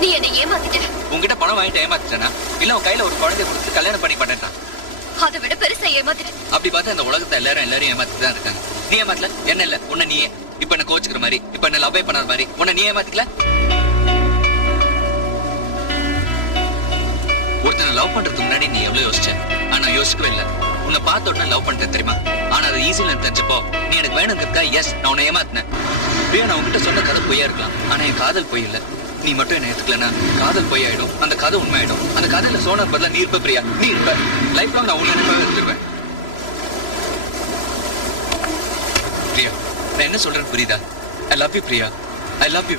நீ என்னை ஏமாத்திட்ட. உங்ககிட்ட பணம் வாங்கிட்டு ஏமாத்திட்டேனா இல்ல உன் கையில ஒரு குழந்தைய கொடுத்து கல்யாணம் பண்ணி பண்ணேன்டா? அதை விட பெருசா ஏமாத்திட்ட. அப்படி பார்த்தா இந்த உலகத்தை எல்லாரும் ஏமாத்திட்டு தான் இருக்காங்க. நீ ஏமாத்தல, என்ன இல்ல உன்ன நீயே இப்ப என்ன கோச்சுக்கிற மாதிரி, இப்ப என்ன லவ்வே பண்ணாத மாதிரி உன்ன நீ ஏமாத்திக்கல. ஒருத்தனை லவ் பண்றதுக்கு முன்னாடி நீ எவ்வளவு யோசிச்ச? ஆனா யோசிக்கவே இல்ல. உன்னை பார்த்த உடனே லவ் பண்றேன் தெரியுமா? ஆனா அது ஈஸியில தெரிஞ்சப்போ நீ எனக்கு வேணுங்கிறதுக்கா எஸ் நான் உன்னை ஏமாத்தினேன். பிரியா, நான் உங்ககிட்ட சொன்ன கதை பொய்யா இருக்கலாம், ஆனா என் காதல் பொய் இல்ல. நீ மட்டும் என்ன ஏத்துக்கலன்னா காதல் பொய் ஆயிடும், அந்த கதை உண்மை ஆயிடும். அந்த கதையில சோனர் பதிலா நீ இருப்ப பிரியா, நீ இருப்ப. லைஃப் லாங் நான் உன்னை நினைப்பாக எடுத்துருவேன். பிரியா, நான் என்ன சொல்றேன் புரியுதா? I love you Priya, I love you.